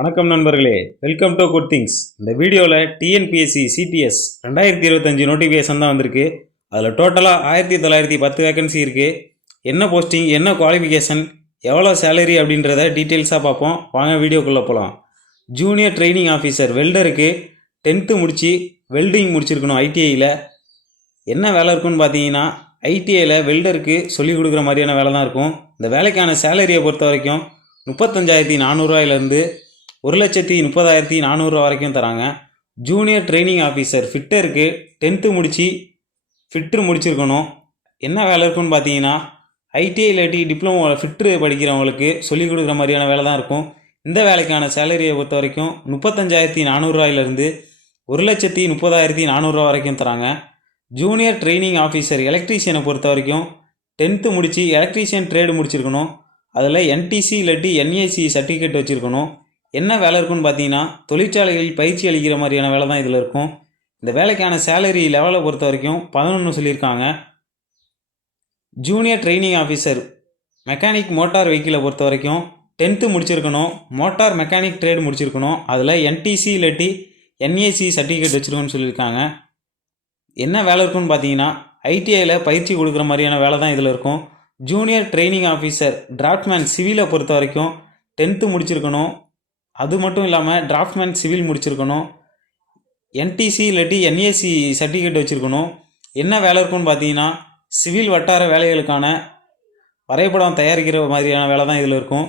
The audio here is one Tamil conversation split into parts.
வணக்கம் நண்பர்களே. வெல்கம் டு குட் திங்ஸ் இந்த வீடியோவில் டிஎன்பிஎஸ்சி சிபிஎஸ் ரெண்டாயிரத்தி இருபத்தஞ்சி நோட்டிஃபிகேஷன் தான் வந்திருக்கு. அதில் டோட்டலாக ஆயிரத்தி தொள்ளாயிரத்தி பத்து வேக்கன்சி இருக்குது என்ன போஸ்டிங் என்ன குவாலிஃபிகேஷன் எவ்வளோ சேலரி அப்படின்றத டீட்டெயில்ஸாக பார்ப்போம். வாங்க வீடியோக்குள்ளே போகலாம் ஜூனியர் ட்ரைனிங் ஆஃபீஸர் வெல்டருக்கு டென்த்து முடித்து வெல்டிங் முடிச்சிருக்கணும் ஐடிஐயில் என்ன வேலை இருக்குன்னு பார்த்தீங்கன்னா ஐடிஐயில் வெல்டருக்கு சொல்லிக் கொடுக்குற மாதிரியான வேலை தான் இருக்கும். இந்த வேலைக்கான சேலரியை பொறுத்த வரைக்கும் முப்பத்தஞ்சாயிரத்தி நானூறுரூவாயிலேருந்து ஒரு லட்சத்தி முப்பதாயிரத்தி நானூறுரூவா வரைக்கும் தராங்க. ஜூனியர் ட்ரைனிங் ஆஃபீஸர் ஃபிட்டருக்கு டென்த்து முடித்து ஃபிட்ரு முடிச்சிருக்கணும். என்ன வேலை இருக்குன்னு பார்த்தீங்கன்னா ஐடிஐ இல்லாட்டி டிப்ளமோ ஃபிட்ரு படிக்கிறவங்களுக்கு சொல்லிக் கொடுக்குற மாதிரியான வேலை தான் இருக்கும். இந்த வேலைக்கான சேலரியை பொறுத்த வரைக்கும் முப்பத்தஞ்சாயிரத்தி நானூறுரூவாயிலேருந்து ஒரு லட்சத்தி முப்பதாயிரத்தி நானூறுரூவா வரைக்கும் தராங்க. ஜூனியர் ட்ரைனிங் ஆஃபீஸர் எலக்ட்ரீஷியனை பொறுத்த வரைக்கும் டென்த்து முடித்து எலக்ட்ரீஷியன் ட்ரேடு முடிச்சிருக்கணும். அதில் என்டிசி இல்லாட்டி என்ஏசி சர்டிஃபிகேட் வச்சுருக்கணும். என்ன வேலை இருக்குன்னு பார்த்தீங்கன்னா தொழிற்சாலைகளில் பயிற்சி அளிக்கிற மாதிரியான வேலை தான் இதில் இருக்கும். இந்த வேலைக்கான சேலரி லெவலை பொறுத்த வரைக்கும் பதினொன்று சொல்லியிருக்காங்க. Junior training officer mechanic motor வெஹிக்கிளை பொறுத்த வரைக்கும் டென்த்து முடிச்சிருக்கணும். மோட்டார் மெக்கானிக் ட்ரேடு முடிச்சிருக்கணும். அதில் என்டிசி இல்லாட்டி என்ஏசி சர்டிஃபிகேட் வச்சுருக்கணும்னு சொல்லியிருக்காங்க. என்ன வேலை இருக்குன்னு பார்த்தீங்கன்னா ஐடிஐயில் பயிற்சி கொடுக்குற மாதிரியான வேலை தான் இதில் இருக்கும். ஜூனியர் ட்ரைனிங் ஆஃபீஸர் டிராஃப்ட்மேன் சிவிலை பொறுத்த வரைக்கும் டென்த்து முடிச்சிருக்கணும். அது மட்டும் இல்லாமல் டிராஃப்ட்மேன் சிவில் முடிச்சிருக்கணும். என்டிசி இல்லாட்டி என்ஏசி சர்டிஃபிகேட் வச்சுருக்கணும். என்ன வேலை இருக்குன்னு பார்த்தீங்கன்னா சிவில் வட்டார வேலைகளுக்கான வரைபடம் தயாரிக்கிற மாதிரியான வேலை தான் இதில் இருக்கும்.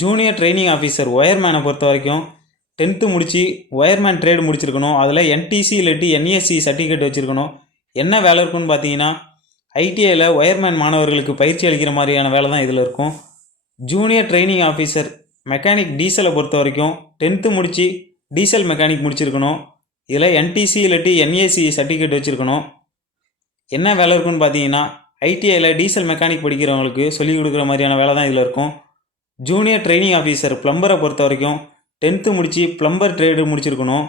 ஜூனியர் ட்ரைனிங் ஆஃபீஸர் ஒயர்மேனை பொறுத்த வரைக்கும் டென்த்து முடித்து ஒயர்மேன் ட்ரேடு முடிச்சிருக்கணும். அதில் என்டிசி இல்லாட்டி என்ஏசி சர்டிஃபிகேட் வச்சுருக்கணும். என்ன வேலை இருக்குன்னு பார்த்தீங்கன்னா ஐடிஐயில் ஒயர்மேன் மாணவர்களுக்கு பயிற்சி அளிக்கிற மாதிரியான வேலை தான் இதில் இருக்கும். ஜூனியர் ட்ரைனிங் ஆஃபீஸர் மெக்கானிக் டீசலை பொறுத்த வரைக்கும் டென்த்து முடித்து டீசல் மெக்கானிக் முடிச்சிருக்கணும். இதில் என்டிசி இல்லாட்டி என்ஏசி சர்டிஃபிகேட் வச்சுருக்கணும். என்ன வேலை இருக்குன்னு பார்த்தீங்கன்னா ஐடிஐயில் டீசல் மெக்கானிக் படிக்கிறவங்களுக்கு சொல்லிக் கொடுக்குற மாதிரியான வேலை தான் இதில் இருக்கும். ஜூனியர் ட்ரைனிங் ஆஃபீஸர் ப்ளம்பரை பொறுத்த வரைக்கும் டென்த்து முடித்து ப்ளம்பர் ட்ரேடு முடிச்சிருக்கணும்.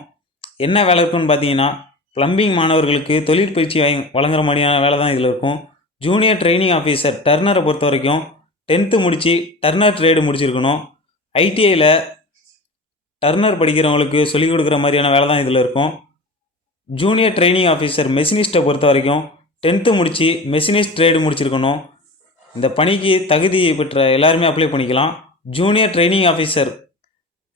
என்ன வேலை இருக்குன்னு பார்த்தீங்கன்னா ப்ளம்பிங் மாணவர்களுக்கு தொழிற்பயிற்சி வழங்குற மாதிரியான வேலை தான் இதில் இருக்கும். ஜூனியர் ட்ரைனிங் ஆஃபீஸர் டர்னரை பொறுத்த வரைக்கும் டென்த்து முடித்து டர்னர் ட்ரேடு முடிச்சிருக்கணும். ஐடிஐயில் டர்னர் படிக்கிறவங்களுக்கு சொல்லிக் கொடுக்குற மாதிரியான வேலை தான் இதில் இருக்கும். ஜூனியர் ட்ரைனிங் ஆஃபீஸர் மெஷினிஸ்ட்டை பொறுத்த வரைக்கும் டென்த்து முடித்து மெஷினிஸ்ட் ட்ரேடு முடிச்சிருக்கணும். இந்த பணிக்கு தகுதி பெற்ற எல்லாருமே அப்ளை பண்ணிக்கலாம். Junior training officer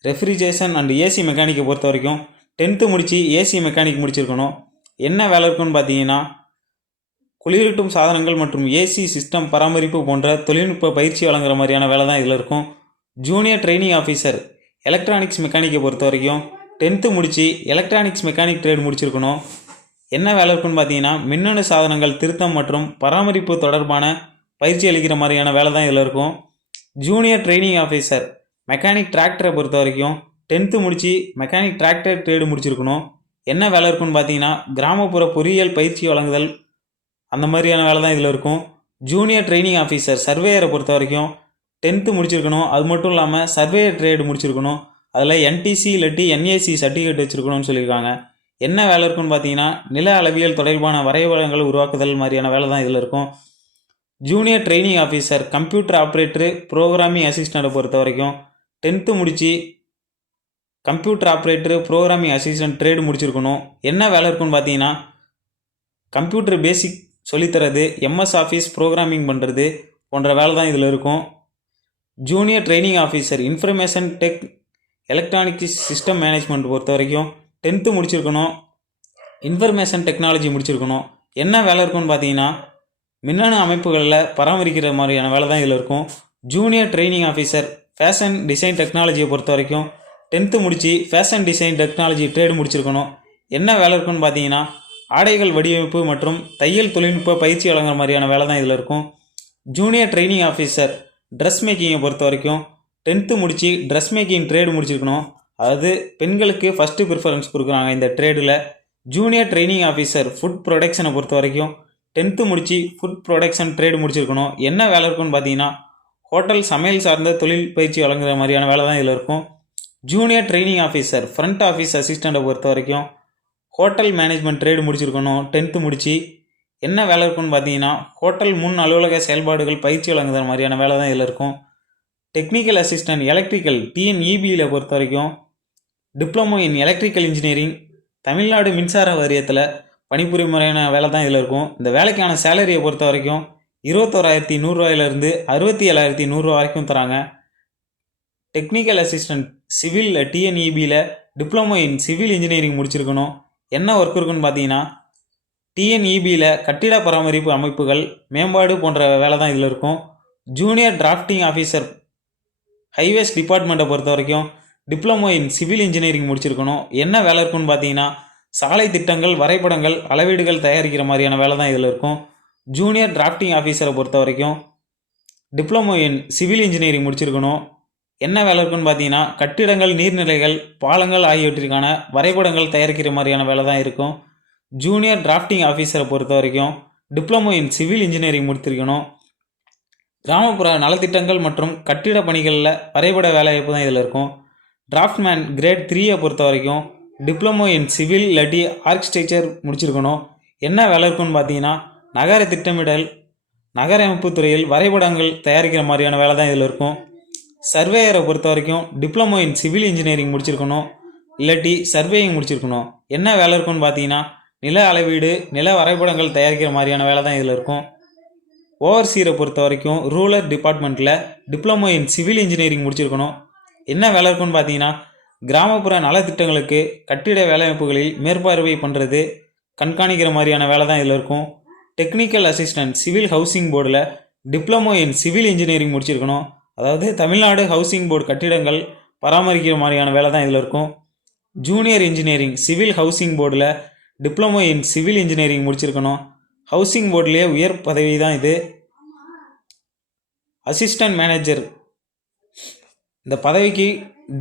refrigeration and AC மெக்கானிக்கை பொறுத்த வரைக்கும் டென்த்து முடித்து ஏசி மெக்கானிக் முடிச்சிருக்கணும். என்ன வேலை இருக்குன்னு பார்த்தீங்கன்னா குளிரூட்டும் சாதனங்கள் மற்றும் ஏசி சிஸ்டம் பராமரிப்பு போன்ற தொழில்நுட்ப பயிற்சி வழங்குற மாதிரியான வேலை தான் இதில் இருக்கும். ஜூனியர் ட்ரைனிங் ஆஃபீஸர் எலக்ட்ரானிக்ஸ் மெக்கானிக்கை பொறுத்த வரைக்கும் டென்த்து முடித்து எலக்ட்ரானிக்ஸ் மெக்கானிக் ட்ரேட் முடிச்சிருக்கணும். என்ன வேலை இருக்குன்னு பார்த்தீங்கன்னா மின்னணு சாதனங்கள் திருத்தம் மற்றும் பராமரிப்பு தொடர்பான பயிற்சி அளிக்கிற மாதிரியான வேலை தான் இதில் இருக்கும். ஜூனியர் ட்ரைனிங் ஆஃபீஸர் மெக்கானிக் டிராக்டரை பொறுத்த வரைக்கும் டென்த்து முடித்து மெக்கானிக் டிராக்டர் ட்ரேடு முடிச்சிருக்கணும். என்ன வேலை இருக்குன்னு பார்த்தீங்கன்னா கிராமப்புற பொறியியல் பயிற்சி வழங்குதல் அந்த மாதிரியான வேலை தான் இதில் இருக்கும். ஜூனியர் ட்ரைனிங் ஆஃபீஸர் சர்வேயரை பொறுத்த வரைக்கும் டென்த்து முடிச்சிருக்கணும். அது மட்டும் இல்லாமல் சர்வே ட்ரேடு முடிச்சிருக்கணும். அதில் என்டிசி இல்லாட்டி என்ஏசி சர்டிஃபிகேட் வச்சுருக்கணும்னு சொல்லியிருக்காங்க. என்ன வேலை இருக்குன்னு பார்த்தீங்கன்னா நில அளவியல் தொடர்பான வரைபடங்கள் உருவாக்குதல் மாதிரியான வேலை தான் இதில் இருக்கும். Junior training officer computer operator programming அசிஸ்டண்ட்டை பொறுத்த வரைக்கும் டென்த்து முடித்து computer operator programming assistant trade முடிச்சிருக்கணும். என்ன வேலை இருக்குன்னு பார்த்தீங்கன்னா கம்ப்யூட்டர் பேசிக் சொல்லித்தரது எம்எஸ் ஆஃபீஸ் ப்ரோக்ராமிங் பண்ணுறது போன்ற வேலை தான் இதில் இருக்கும். Junior training officer information tech electronic system management பொறுத்த வரைக்கும் டென்த்து முடிச்சிருக்கணும். இன்ஃபர்மேஷன் டெக்னாலஜி முடிச்சிருக்கணும். என்ன வேலை இருக்குன்னு பார்த்தீங்கன்னா மின்னணு அமைப்புகளில் பராமரிக்கிற மாதிரியான வேலை தான் இதில் இருக்கும். Junior training officer fashion design டெக்னாலஜியை பொறுத்த வரைக்கும் டென்த்து முடித்து ஃபேஷன் டிசைன் டெக்னாலஜி ட்ரேடு முடிச்சிருக்கணும். என்ன வேலை இருக்குன்னு பார்த்தீங்கன்னா ஆடைகள் வடிவமைப்பு மற்றும் தையல் தொழில்நுட்ப பயிற்சி வழங்குற மாதிரியான வேலை தான் இதில் இருக்கும். ஜூனியர் ட்ரைனிங் ஆஃபீஸர் ட்ரெஸ் மேக்கிங்கை பொறுத்த வரைக்கும் டென்த்து முடித்து ட்ரெஸ் மேக்கிங் ட்ரேடு முடிச்சிருக்கணும். அதாவது பெண்களுக்கு ஃபஸ்ட்டு ப்ரிஃபரன்ஸ் கொடுக்குறாங்க இந்த ட்ரேடில் ஜூனியர் ட்ரைனிங் ஆஃபீஸர் ஃபுட் ப்ரொடக்ஷனை பொறுத்த வரைக்கும் டென்த்து முடித்து ஃபுட் ப்ரொடக்ஷன் ட்ரேடு முடிச்சிருக்கணும். என்ன வேலை இருக்குன்னு பார்த்தீங்கன்னா ஹோட்டல் சமையல் சார்ந்த தொழில் பயிற்சி வழங்குற மாதிரியான வேலை தான் இதில் இருக்கும். Junior training officer front office அசிஸ்டண்ட்டை பொறுத்த வரைக்கும் ஹோட்டல் மேனேஜ்மெண்ட் ட்ரேடு முடிச்சிருக்கணும். டென்த்து முடித்து என்ன வேலை இருக்குன்னு பார்த்தீங்கன்னா ஹோட்டல் முன் அலுவலக செயல்பாடுகள் பயிற்சி வழங்குற மாதிரியான வேலை தான் இதில் இருக்கும். டெக்னிக்கல் அசிஸ்டன்ட் எலக்ட்ரிக்கல் டிஎன்இபியில் பொறுத்த வரைக்கும் diploma in electrical engineering Tamil Nadu மின்சார வாரியத்தில் பணிபுரியும் முறையான வேலை தான் இதில் இருக்கும். இந்த வேலைக்கான சேலரியை பொறுத்த வரைக்கும் இருபத்தோராயிரத்தி நூறுரூவாயிலிருந்து அறுபத்தி ஏழாயிரத்தி நூறுரூவா வரைக்கும் தராங்க. டெக்னிக்கல் அசிஸ்டன்ட் சிவில் டிஎன்இபியில் டிப்ளமோ இன் சிவில் இன்ஜினியரிங் முடிச்சிருக்கணும். என்ன ஒர்க் இருக்குன்னு பார்த்தீங்கன்னா டிஎன்இபியில் கட்டிட பராமரிப்பு அமைப்புகள் மேம்பாடு போன்ற வேலை தான் இதில் இருக்கும். ஜூனியர் டிராஃப்டிங் ஆஃபீஸர் ஹைவேஸ் டிபார்ட்மெண்ட்டை பொறுத்த வரைக்கும் டிப்ளமோ இன் சிவில் இன்ஜினியரிங் முடிச்சிருக்கணும். என்ன வேலை இருக்குன்னு பார்த்தீங்கன்னா சாலை திட்டங்கள் வரைபடங்கள் அளவீடுகள் தயாரிக்கிற மாதிரியான வேலை தான் இதில் இருக்கும். ஜூனியர் டிராஃப்டிங் ஆஃபீஸரை பொறுத்த வரைக்கும் டிப்ளமோ இன் சிவில் இன்ஜினியரிங் முடிச்சிருக்கணும். என்ன வேலை இருக்குன்னு பார்த்தீங்கன்னா கட்டிடங்கள் நீர்நிலைகள் பாலங்கள் ஆகியவற்றிற்கான வரைபடங்கள் தயாரிக்கிற மாதிரியான வேலை தான் இருக்கும். ஜூனியர் டிராஃப்டிங் ஆஃபீஸரை பொறுத்த வரைக்கும் டிப்ளமோ இன் சிவில் இன்ஜினியரிங் முடித்திருக்கணும். கிராமப்புற நலத்திட்டங்கள் மற்றும் கட்டிட பணிகளில் வரைபட வேலைவாய்ப்பு தான் இதில் இருக்கும். டிராஃப்ட்மேன் கிரேட் த்ரீயை பொறுத்த வரைக்கும் டிப்ளமோ இன் சிவில் இல்லாட்டி ஆர்கிடெக்சர் முடிச்சிருக்கணும். என்ன வேலை இருக்குன்னு பார்த்தீங்கன்னா நகர திட்டமிடல் நகர அமைப்பு துறையில் வரைபடங்கள் தயாரிக்கிற மாதிரியான வேலை தான் இதில் இருக்கும். சர்வேயரை பொறுத்த வரைக்கும் டிப்ளமோ இன் சிவில் இன்ஜினியரிங் முடிச்சிருக்கணும். இல்லாட்டி சர்வேயிங் முடிச்சிருக்கணும். என்ன வேலை இருக்குன்னு பார்த்தீங்கன்னா நில அளவீடு நில வரைபடங்கள் தயாரிக்கிற மாதிரியான வேலை தான் இதில் இருக்கும். ஓவர்சீரை பொறுத்த வரைக்கும் ரூரல் டிபார்ட்மெண்ட்டில் டிப்ளமோ இன் சிவில் இன்ஜினியரிங் முடிச்சிருக்கணும். என்ன வேலை இருக்குன்னு பார்த்தீங்கன்னா கிராமப்புற நலத்திட்டங்களுக்கு கட்டிட வேலைவாய்ப்புகளில் மேற்பார்வை பண்ணுறது கண்காணிக்கிற மாதிரியான வேலை தான் இதில் இருக்கும். டெக்னிக்கல் அசிஸ்டன்ட் சிவில் ஹவுசிங் போர்டில் டிப்ளமோ இன் சிவில் இன்ஜினியரிங் முடிச்சிருக்கணும். அதாவது தமிழ்நாடு ஹவுசிங் போர்டு கட்டிடங்கள் பராமரிக்கிற மாதிரியான வேலை தான் இதில் இருக்கும். ஜூனியர் இன்ஜினியரிங் சிவில் ஹவுசிங் போர்டில் டிப்ளமோ இன் சிவில் இன்ஜினியரிங் முடிச்சிருக்கணும். ஹவுசிங் போர்ட்லேயே உயர் பதவி தான் இது. Assistant manager. இந்த பதவிக்கு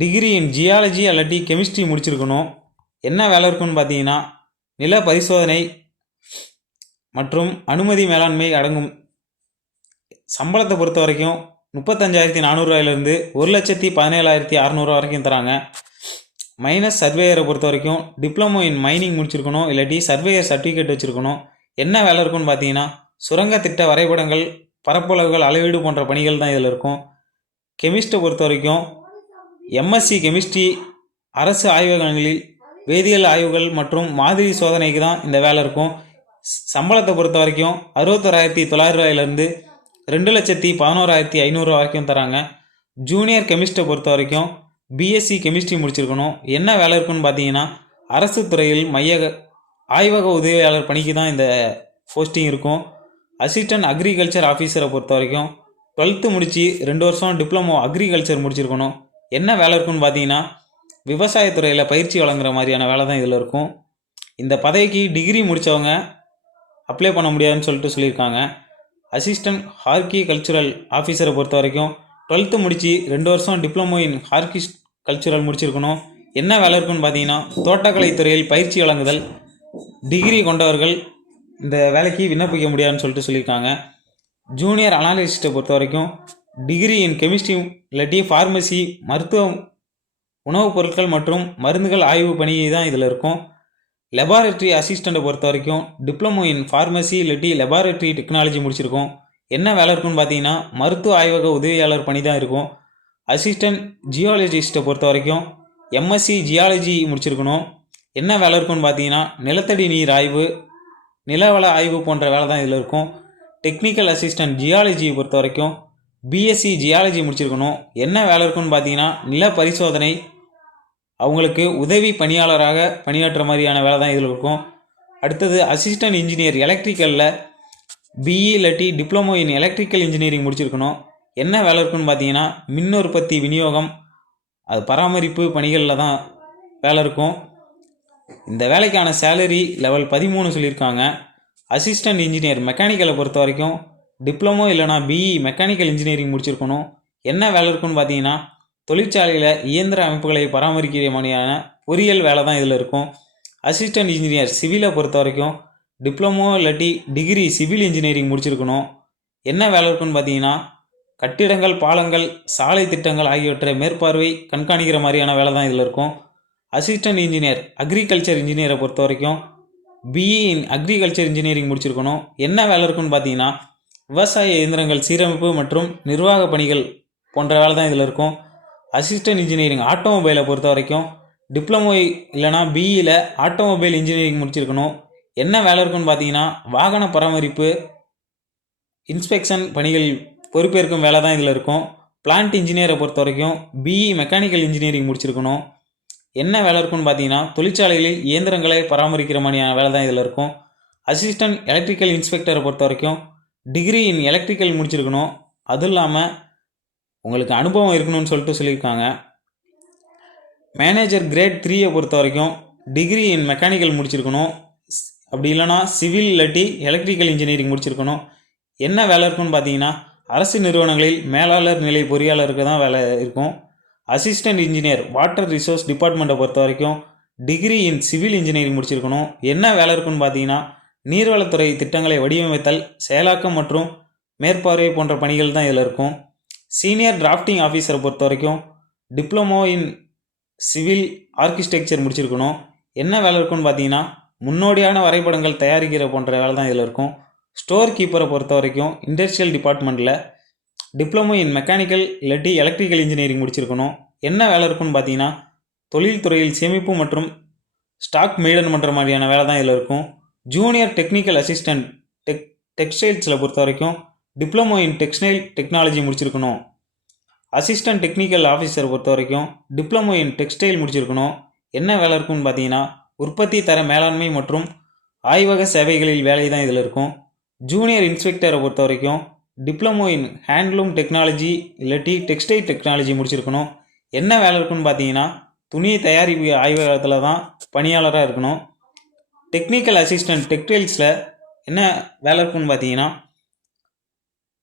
டிகிரி இன் ஜியாலஜி அல்லாட்டி கெமிஸ்ட்ரி முடிச்சிருக்கணும். என்ன வேலை இருக்குன்னு பார்த்தீங்கன்னா நில பரிசோதனை மற்றும் அனுமதி மேலாண்மை அடங்கும். சம்பளத்தை பொறுத்த வரைக்கும் முப்பத்தஞ்சாயிரத்தி நானூறுரூவாயிலிருந்து ஒரு லட்சத்தி பதினேழாயிரத்தி அறநூறுவா வரைக்கும் தராங்க. மைனஸ் சர்வேயரை பொறுத்த வரைக்கும் டிப்ளமோ இன் மைனிங் முடிச்சிருக்கணும் இல்லாட்டி சர்வேயர் சர்டிஃபிகேட் வச்சுருக்கணும். என்ன வேலை இருக்குன்னு பார்த்தீங்கன்னா சுரங்க திட்ட வரைபடங்கள் பரப்பளவுகள் அளவீடு போன்ற பணிகள் தான் இதில் இருக்கும். கெமிஸ்ட்டை பொறுத்த வரைக்கும் எம்எஸ்சி கெமிஸ்ட்ரி அரசு ஆய்வகங்களில் வேதியியல் ஆய்வுகள் மற்றும் மாதிரி சோதனைக்கு தான் இந்த வேலை இருக்கும். சம்பளத்தை பொறுத்த வரைக்கும் அறுபத்தோராயிரத்தி தொள்ளாயிரம் ரூபாயிலேருந்து ரெண்டு லட்சத்தி பதினோராயிரத்தி ஐநூறுரூவா வரைக்கும் தராங்க. ஜூனியர் கெமிஸ்ட்டை பொறுத்த வரைக்கும் பிஎஸ்சி கெமிஸ்ட்ரி முடிச்சிருக்கணும். என்ன வேலை இருக்குன்னு பார்த்தீங்கன்னா அரசு துறையில் மைய ஆய்வக உதவியாளர் பணிக்கு தான் இந்த போஸ்டிங் இருக்கும். அசிஸ்டன்ட் அக்ரிகல்ச்சர் ஆஃபீஸரை பொறுத்த வரைக்கும் டுவெல்த்து முடித்து ரெண்டு வருஷம் டிப்ளமோ அக்ரிகல்ச்சர் முடிச்சிருக்கணும். என்ன வேலை இருக்குன்னு பார்த்தீங்கன்னா விவசாயத்துறையில் பயிற்சி வழங்குற மாதிரியான வேலை தான் இதில் இருக்கும். இந்த பதவிக்கு டிகிரி முடித்தவங்க அப்ளை பண்ண முடியாதுன்னு சொல்லிட்டு சொல்லியிருக்காங்க. அசிஸ்டன்ட் ஹார்கி கல்ச்சுரல் ஆஃபீஸரை பொறுத்த வரைக்கும் டுவெல்த்து முடித்து ரெண்டு வருஷம் டிப்ளமோ இன் ஹார்கி கல்ச்சுரல் முடிச்சிருக்கணும். என்ன வேலை இருக்குன்னு பார்த்தீங்கன்னா தோட்டக்கலை துறையில் பயிற்சி வழங்குதல் டிகிரி கொண்டவர்கள் இந்த வேலைக்கு விண்ணப்பிக்க முடியாதுன்னு சொல்லிட்டு சொல்லியிருக்காங்க. ஜூனியர் அனாலிஸ்ட்டை பொறுத்த வரைக்கும் டிகிரி இன் கெமிஸ்ட்ரி இல்லாட்டி ஃபார்மசி மருத்துவ உணவுப் பொருட்கள் மற்றும் மருந்துகள் ஆய்வு பணி தான் இதில் இருக்கும். லெபார்டரி அசிஸ்டண்ட்டை பொறுத்த வரைக்கும் டிப்ளமோ இன் ஃபார்மசி இல்லாட்டி லெபார்டரி டெக்னாலஜி முடிச்சிருக்கோம். என்ன வேலை இருக்குன்னு பார்த்தீங்கன்னா மருத்துவ ஆய்வக உதவியாளர் பணி தான் இருக்கும். அசிஸ்டன்ட் ஜியாலஜிஸ்ட்டை பொறுத்த வரைக்கும் எம்எஸ்சி ஜியாலஜி முடிச்சிருக்கணும். என்ன வேலை இருக்குன்னு பார்த்தீங்கன்னா நிலத்தடி நீர் ஆய்வு நிலவள ஆய்வு போன்ற வேலை தான் இதில் இருக்கும். டெக்னிக்கல் அசிஸ்டன்ட் ஜியாலஜியை பொறுத்த வரைக்கும் பிஎஸ்சி ஜியாலஜி முடிச்சிருக்கணும். என்ன வேலை இருக்குன்னு பார்த்தீங்கன்னா நில பரிசோதனை அவங்களுக்கு உதவி பணியாளராக பணியாற்ற மாதிரியான வேலை தான் இதில் இருக்கும். அடுத்தது அசிஸ்டன்ட் இன்ஜினியர் எலக்ட்ரிக்கலில் பிஇ இல்லாட்டி டிப்ளமோ இன் எலக்ட்ரிக்கல் இன்ஜினியரிங் முடிச்சிருக்கணும். என்ன வேலை இருக்குன்னு பார்த்தீங்கன்னா மின் உற்பத்தி விநியோகம். அது பராமரிப்பு பணிகளில் தான் வேலை இருக்கும். இந்த வேலைக்கான சேலரி லெவல் பதிமூணு சொல்லியிருக்காங்க. அசிஸ்டன்ட் இன்ஜினியர் மெக்கானிக்கலை பொறுத்த வரைக்கும் டிப்ளமோ இல்லைனா பிஇ மெக்கானிக்கல் இன்ஜினியரிங் முடிச்சிருக்கணும். என்ன வேலை இருக்குன்னு பார்த்தீங்கன்னா தொழிற்சாலையில் இயந்திர அமைப்புகளை பராமரிக்கிற மாதிரியான பொறியியல் வேலை தான் இதில் இருக்கும். அசிஸ்டன்ட் இன்ஜினியர் சிவிலை பொறுத்த வரைக்கும் டிப்ளமோ இல்லாட்டி டிகிரி சிவில் இன்ஜினியரிங் முடிச்சிருக்கணும். என்ன வேலை இருக்குன்னு பார்த்தீங்கன்னா கட்டிடங்கள் பாலங்கள் சாலை திட்டங்கள் ஆகியவற்றை மேற்பார்வை கண்காணிக்கிற மாதிரியான வேலை தான் இதில் இருக்கும். அசிஸ்டன்ட் இன்ஜினியர் அக்ரிகல்ச்சர் இன்ஜினியரை பொறுத்த வரைக்கும் பிஇ இன் அக்ரிகல்ச்சர் இன்ஜினியரிங் முடிச்சிருக்கணும். என்ன வேலை இருக்குன்னு பார்த்தீங்கன்னா விவசாய இயந்திரங்கள் சீரமைப்பு மற்றும் நிர்வாக பணிகள் போன்ற வேலை தான் இதில் இருக்கும். அசிஸ்டன்ட் இன்ஜினியரிங் ஆட்டோமொபைலை பொறுத்த வரைக்கும் டிப்ளமோ இல்லைனா பிஇயில் ஆட்டோமொபைல் இன்ஜினியரிங் முடிச்சிருக்கணும். என்ன வேலை இருக்குன்னு பார்த்தீங்கன்னா வாகன பராமரிப்பு இன்ஸ்பெக்ஷன் பணிகள் பொறுப்பேற்கும் வேலை தான் இதில் இருக்கும். பிளான்ட் இன்ஜினியரை பொறுத்த வரைக்கும் பிஇ மெக்கானிக்கல் இன்ஜினியரிங் முடிச்சிருக்கணும். என்ன வேலை இருக்குன்னு பார்த்தீங்கன்னா தொழிற்சாலைகளில் இயந்திரங்களை பராமரிக்கிற மாதிரியான வேலை தான் இதில் இருக்கும். அசிஸ்டன்ட் எலக்ட்ரிக்கல் இன்ஸ்பெக்டரை பொறுத்த வரைக்கும் டிகிரி இன் எலக்ட்ரிக்கல் முடிச்சிருக்கணும். அதுவும் இல்லாமல் உங்களுக்கு அனுபவம் இருக்கணும்னு சொல்லிட்டு சொல்லியிருக்காங்க. மேனேஜர் கிரேட் த்ரீயை பொறுத்த வரைக்கும் டிகிரி இன் மெக்கானிக்கல் முடிச்சிருக்கணும். அப்படி இல்லைனா சிவில் இல்லாட்டி எலக்ட்ரிக்கல் இன்ஜினியரிங் முடிச்சிருக்கணும். என்ன வேலை இருக்குன்னு பார்த்தீங்கன்னா அரசு நிறுவனங்களில் மேலாளர் நிலை பொறியாளருக்கு தான் வேலை இருக்கும். அசிஸ்டன்ட் இன்ஜினியர் வாட்டர் ரிசோர்ஸ் டிபார்ட்மெண்ட்டை பொறுத்த வரைக்கும் டிகிரி இன் சிவில் இன்ஜினியரிங் முடிச்சிருக்கணும். என்ன வேலை இருக்குன்னு பார்த்தீங்கன்னா நீர்வளத்துறை திட்டங்களை வடிவமைத்தல் செயலாக்கம் மற்றும் மேற்பார்வை போன்ற பணிகள் தான் இதில் இருக்கும். சீனியர் டிராஃப்டிங் ஆஃபீஸரை பொறுத்த வரைக்கும் டிப்ளமோ இன் சிவில் ஆர்கிடெக்சர் முடிச்சிருக்கணும். என்ன வேலை இருக்குன்னு பார்த்தீங்கன்னா முன்னோடியான வரைபடங்கள் தயாரிக்கிற போன்ற வேலை தான் இதில் இருக்கும். ஸ்டோர் கீப்பரை பொறுத்த வரைக்கும் இண்டஸ்ட்ரியல் டிபார்ட்மெண்ட்டில் டிப்ளமோ இன் மெக்கானிக்கல் இல்லாட்டி எலக்ட்ரிக்கல் இன்ஜினியரிங் முடிச்சிருக்கணும். என்ன வேலை இருக்குன்னு பார்த்தீங்கன்னா தொழில்துறையில் சேமிப்பு மற்றும் ஸ்டாக் மெயிடன் பண்ணுற மாதிரியான வேலை தான் இதில் இருக்கும். ஜூனியர் டெக்னிக்கல் அசிஸ்டன்ட் டெக் டெக்ஸ்டைல்ஸில் பொறுத்த வரைக்கும் டிப்ளமோ இன் டெக்ஸ்டைல் டெக்னாலஜி முடிச்சிருக்கணும். அசிஸ்டன்ட் டெக்னிக்கல் ஆஃபீஸர் பொறுத்த வரைக்கும் டிப்ளமோ இன் டெக்ஸ்டைல் முடிச்சிருக்கணும். என்ன வேலை இருக்குன்னு பார்த்தீங்கன்னா உற்பத்தி தர மேலாண்மை மற்றும் ஆய்வக சேவைகளில் வேலை தான் இதில் இருக்கும். ஜூனியர் இன்ஸ்பெக்டரை பொறுத்த வரைக்கும் டிப்ளமோ இன் ஹேண்ட்லூம் டெக்னாலஜி இல்லாட்டி டெக்ஸ்டைல் டெக்னாலஜி முடிச்சிருக்கணும். என்ன வேலை இருக்குன்னு பார்த்தீங்கன்னா துணி தயாரிப்பு ஆய்வகத்தில் தான் பணியாளராக இருக்கணும். டெக்னிக்கல் அசிஸ்டன்ட் டெக்டைல்ஸில் என்ன வேலை இருக்குன்னு பார்த்தீங்கன்னா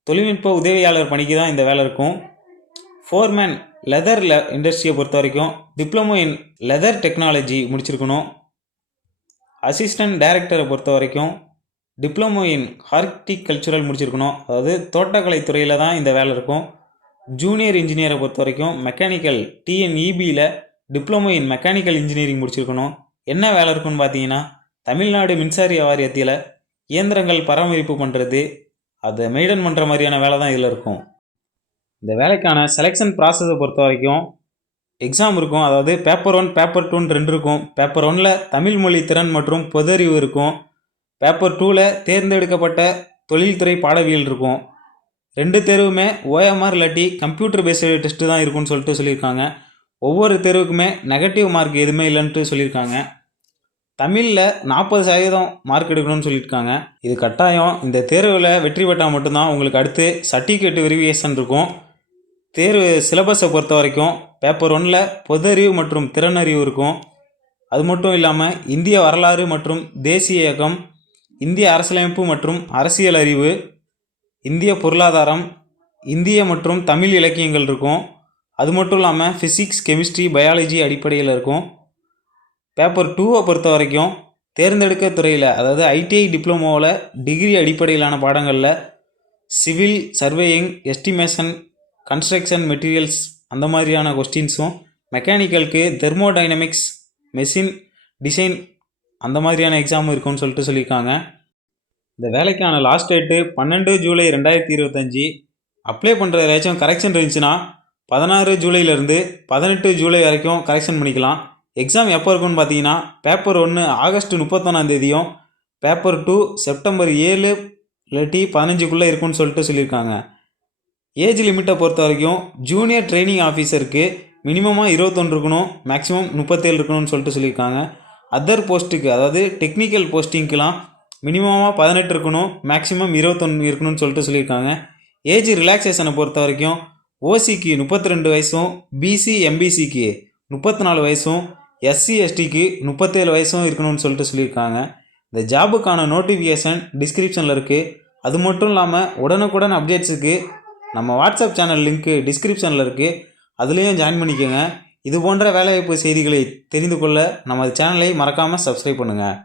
தொழில்நுட்ப உதவியாளர் பணிக்கு தான் இந்த வேலை இருக்கும். ஃபோர்மேன் லெதர் லெ இண்டஸ்ட்ரியை பொறுத்த வரைக்கும் டிப்ளமோ இன் லெதர் டெக்னாலஜி முடிச்சிருக்கணும். அசிஸ்டன்ட் டைரக்டரை பொறுத்த வரைக்கும் டிப்ளமோ இன் ஹார்டிகல்ச்சுரல் முடிச்சிருக்கணும். அதாவது தோட்டக்கலை துறையில் தான் இந்த வேலை இருக்கும். ஜூனியர் இன்ஜினியரை பொறுத்த வரைக்கும் மெக்கானிக்கல் டிஎன்இபியில் டிப்ளமோ இன் மெக்கானிக்கல் இன்ஜினியரிங் முடிச்சிருக்கணும். என்ன வேலை இருக்குன்னு பார்த்தீங்கன்னா தமிழ்நாடு மின்சார வாரியத்தில் இயந்திரங்கள் பராமரிப்பு பண்ணுறது அதை மெயின்டைன் பண்ணுற மாதிரியான வேலை தான் இதில் இருக்கும். இந்த வேலைக்கான செலெக்ஷன் ப்ராசஸை பொறுத்த வரைக்கும் எக்ஸாம் இருக்கும். அதாவது பேப்பர் ஒன் பேப்பர் டூன்னு ரெண்டு இருக்கும். பேப்பர் ஒனில் தமிழ் மொழி திறன் மற்றும் பொதறிவு இருக்கும். பேப்பர் டூவில் தேர்ந்தெடுக்கப்பட்ட தொழில்துறை பாடவியல் இருக்கும். ரெண்டு தேர்வுமே ஓஎம்ஆர் இல்லாட்டி கம்ப்யூட்டர் பேஸ்டு டெஸ்ட்டு தான் இருக்கும்னு சொல்லிட்டு சொல்லியிருக்காங்க. ஒவ்வொரு தேர்வுக்குமே நெகட்டிவ் மார்க் எதுவுமே இல்லைன்ட்டு சொல்லியிருக்காங்க. தமிழில் நாற்பது சதவீதம் மார்க் எடுக்கணும்னு சொல்லியிருக்காங்க. இது கட்டாயம். இந்த தேர்வில் வெற்றி பெற்றால் மட்டும்தான் உங்களுக்கு அடுத்து சர்டிஃபிகேட் வெரிஃபிகேஷன் இருக்கும். தேர்வு சிலபஸை பொறுத்த வரைக்கும் பேப்பர் ஒன்னில் பொது அறிவு மற்றும் திறனறிவு இருக்கும். அது மட்டும் இல்லாமல் இந்திய வரலாறு மற்றும் தேசிய இயக்கம் இந்திய அரசியலமைப்பு மற்றும் அரசியல் அறிவு இந்திய பொருளாதாரம் இந்திய மற்றும் தமிழ் இலக்கியங்கள் இருக்கும். அது மட்டும் இல்லாமல் ஃபிசிக்ஸ் கெமிஸ்ட்ரி பயாலஜி அடிப்படையில் இருக்கும். பேப்பர் டூவை பொறுத்த வரைக்கும் தேர்ந்தெடுக்க துறையில் அதாவது ஐடிஐ டிப்ளமோவில் டிகிரி அடிப்படையிலான பாடங்களில் civil surveying estimation construction materials அந்த மாதிரியான கொஸ்டின்ஸும் மெக்கானிக்கலுக்கு தெர்மோடைனமிக்ஸ் மெஷின் டிசைன் அந்த மாதிரியான எக்ஸாமும் இருக்கும்னு சொல்லிட்டு சொல்லியிருக்காங்க. இந்த வேலைக்கான லாஸ்ட் டேட்டு பன்னெண்டு ஜூலை ரெண்டாயிரத்தி இருபத்தஞ்சி அப்ளை பண்ணுறது ஏதாச்சும் கரெக்ஷன் இருந்துச்சுன்னா பதினாறு ஜூலைலேருந்து பதினெட்டு ஜூலை வரைக்கும் கரெக்ஷன் பண்ணிக்கலாம். எக்ஸாம் எப்போ இருக்குன்னு பார்த்தீங்கன்னா பேப்பர் ஒன்று ஆகஸ்ட் முப்பத்தொன்னாம் தேதியும் பேப்பர் டூ செப்டம்பர் ஏழு இல்லாட்டி பதினஞ்சுக்குள்ளே இருக்கும்னு சொல்லிட்டு சொல்லியிருக்காங்க. ஏஜ் லிமிட்டை பொறுத்த வரைக்கும் ஜூனியர் ட்ரைனிங் ஆஃபீஸருக்கு மினிமமாக இருபத்தொன்று இருக்கணும் மேக்ஸிமம் முப்பத்தேழு இருக்கணும்னு சொல்லிட்டு சொல்லியிருக்காங்க. அதர் போஸ்ட்டுக்கு அதாவது டெக்னிக்கல் போஸ்டிங்க்கெலாம் மினிமமாக பதினெட்டு இருக்கணும் மேக்ஸிமம் இருபத்தொன்று இருக்கணும்னு சொல்லிட்டு சொல்லியிருக்காங்க. ஏஜ் ரிலாக்ஸேஷனை பொறுத்த வரைக்கும் ஓசிக்கு முப்பத்தி ரெண்டு வயசும் பிசி எம்பிசிக்கு முப்பத்தி நாலு வயசும் எஸ்சி எஸ்டிக்கு முப்பத்தேழு வயசும் இருக்கணும்னு சொல்லிட்டு சொல்லியிருக்காங்க. இந்த ஜாபுக்கான நோட்டிஃபிகேஷன் டிஸ்கிரிப்ஷனில் இருக்குது அது மட்டும் இல்லாமல் உடனுக்குடன் அப்டேட்ஸுக்கு நம்ம வாட்ஸ்அப் சேனல் லிங்க்கு டிஸ்கிரிப்ஷனில் இருக்குது அதுலேயும் ஜாயின் பண்ணிக்கோங்க. இது போன்ற வேலைவாய்ப்பு செய்திகளை தெரிந்து கொள்ள நமது சேனலை மறக்காமல் சப்ஸ்கிரைப் பண்ணுங்கள்